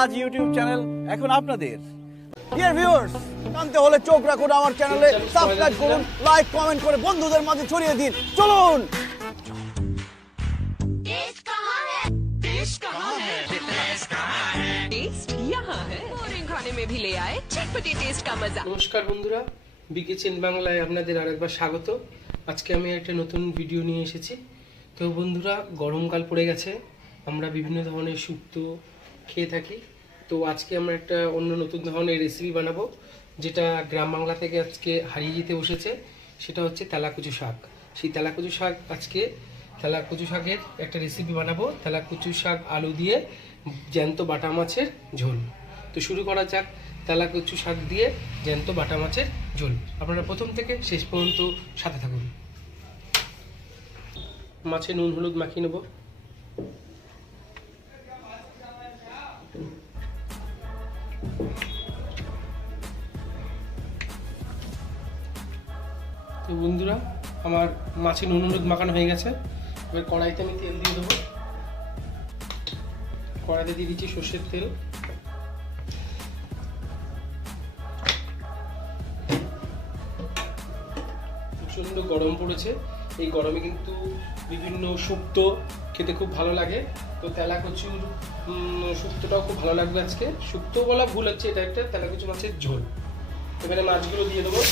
আজ YouTube channel এখন আপনাদের। ডিয়ার ভিউয়ার্স, জানতে হলে চোখ রাখুন আমার চ্যানেলে, সাবস্ক্রাইব করুন, লাইক কমেন্ট করে বন্ধুদের মাঝে ছড়িয়ে দিন। চলুন। নমস্কার বন্ধুরা, বিকিচেন বাংলায় আপনাদের আরেকবার স্বাগত। আজকে আমি একটা নতুন ভিডিও নিয়ে এসেছি। তো বন্ধুরা, গরমকাল পড়ে গেছে, আমরা বিভিন্ন ধরনের শুক্তো খেয়ে থাকি। তো আজকে আমরা একটা অন্য নতুন ধরনের রেসিপি বানাবো, যেটা গ্রাম বাংলা থেকে আজকে হারিয়ে যেতে বসেছে। সেটা হচ্ছে তেলা কচু শাক। সেই তেলা কচু শাক, আজকে তেলা কচু শাকের একটা রেসিপি বানাবো। তেলা কচু শাক আলু দিয়ে জ্যান্ত বাটা মাছের ঝোল। তো শুরু করা যাক তেলা কচু শাক দিয়ে জ্যান্ত বাটা মাছের ঝোল। আপনারা প্রথম থেকে শেষ পর্যন্ত সাথে থাকুন। মাছে নুন হলুদ মাখিয়ে নেব। তো বন্ধুরা, আমার মাছে নুন হলুদ মাখানো হয়ে গেছে। এবার কড়াইতে আমি তেল দিয়ে দেবো। কড়াইতে দিয়ে দিচ্ছি সর্ষের তেল। প্রচণ্ড গরম পড়েছে, এই গরমে কিন্তু বিভিন্ন শুক্তো খেতে খুব ভালো লাগে। তো তেলা কচুর শুক্তোটাও খুব ভালো লাগবে আজকে। শুক্তো বলা ভুল হচ্ছে, এটা একটা তেলা কচু মাছের ঝোল। এবারে মাছগুলো দিয়ে দেবো।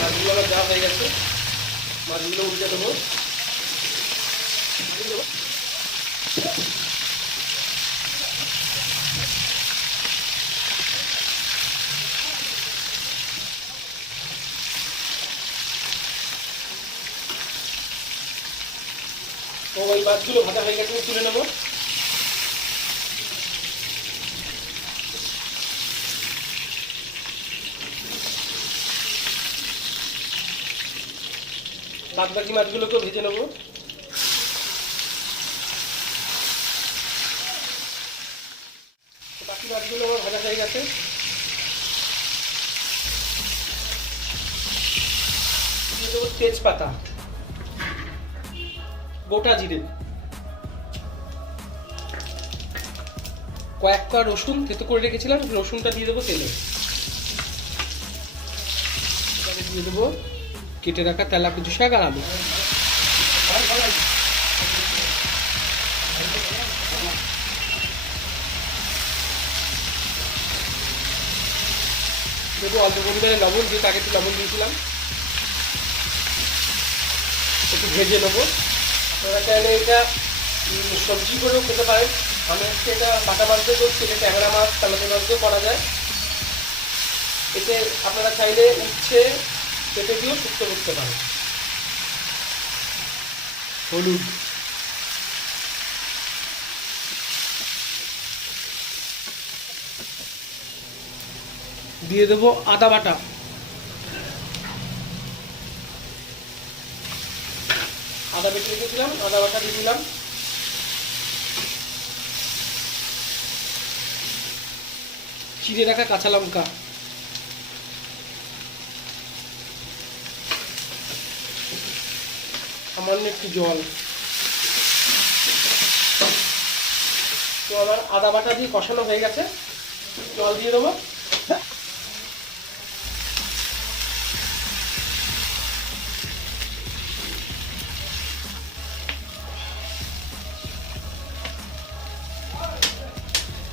মাছগুলো আমার দেওয়া হয়ে গেছে, মাছগুলো উল্টে দেবো। তো ওই মাছগুলো ভাজা হয়ে গেছে, তুলে নেবো। বাদ বাকি মাছগুলোকেও ভেজে নেবো। বাকি মাছগুলো আমার ভাজা হয়ে গেছে। দিয়ে দেবো তেজপাতা, গোটা জিরে, কয়েক কোয়া রসুন থেতো করে রেখেছিলাম, রসুনটা দিয়ে দেবো তেলে। দিয়ে দেবো কেটে রাখা তেলা কচু শাক আর আলু। দেবো অল্প পরিমাণে লবণ, যেহেতু আগে একটু লবণ দিয়েছিলাম। একটু ভেজে নেবো। আপনারা চাইলে এটা সবজি করেও খেতে পারেন। আমি হচ্ছে এটা বাটা মাছ দিয়ে করছি, এটা ট্যাংরা মাছ, তেলাপিয়া মাছ দিয়েও করা যায়। এতে আপনারা চাইলে উচ্ছে পেঁপে দিয়েও শুক্তো করতে পারেন। হলুদ, দিয়ে দেবো আদা বাটা, আদা বেটে রেখেছিলাম, আদা বাটা দিয়ে দিলাম। চিড়ে রাখা কাঁচা লঙ্কা, সামান্য একটু জল। তো আমার আদা বাটা দিয়ে কষানো হয়ে গেছে, জল দিয়ে দেবো।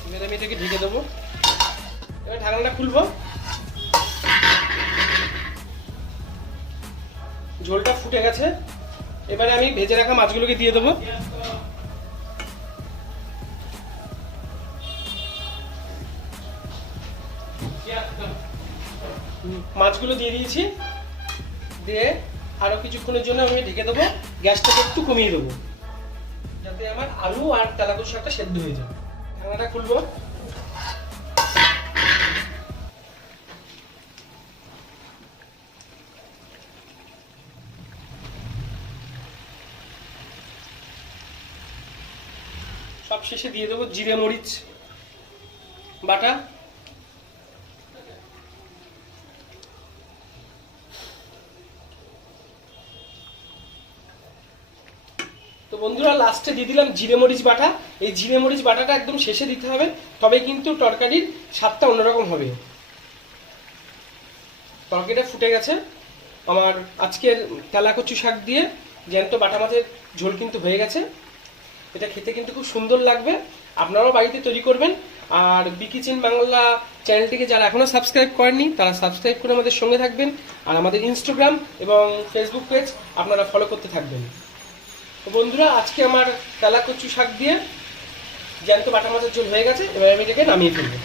এবার আমি এটাকে ঢেকে দেবো। এবার ঢাকনাটা খুলবো। ঝোলটা ফুটে গেছে, এবারে আমি ভেজে রাখা মাছগুলোকে দিয়ে দেবো। মাছগুলো দিয়ে দিয়েছি, দিয়ে আরো কিছুক্ষণের জন্য আমি ঢেকে দেবো। গ্যাসটাকে একটু কমিয়ে দেবো, যাতে আমার আলু আর তেলা কচু শাকটা সেদ্ধ হয়ে যায়। ঢাকনাটা খুলবো। সব শেষে দিয়ে দেবো জিরে মরিচ বাটা, বন্ধুরা লাস্টে দিয়ে দিলাম জিরে মরিচ বাটা। এই জিরে মরিচ বাটাটা একদম শেষে দিতে হবে, তবে কিন্তু তরকারির স্বাদটা অন্যরকম হবে। তরকারিটা ফুটে গেছে। আমার আজকের তেলা কচু শাক দিয়ে জ্যান্ত বাটা মাছের ঝোল কিন্তু হয়ে গেছে। এটা খেতে কিন্তু খুব সুন্দর লাগবে, আপনারাও বাড়িতে তৈরি করবেন। আর BKichen বাংলা চ্যানেলটিকে যারা এখনও সাবস্ক্রাইব করেননি তারা সাবস্ক্রাইব করে আমাদের সঙ্গে থাকবেন, আর আমাদের ইনস্টাগ্রাম এবং ফেসবুক পেজ আপনারা ফলো করতে থাকবেন। তো বন্ধুরা আজকে আমার তেলা কচু শাক দিয়ে জ্যান্ত বাটা মাছের ঝোল হয়ে গেছে, এবার আমি এটাকে নামিয়ে ফেলবো।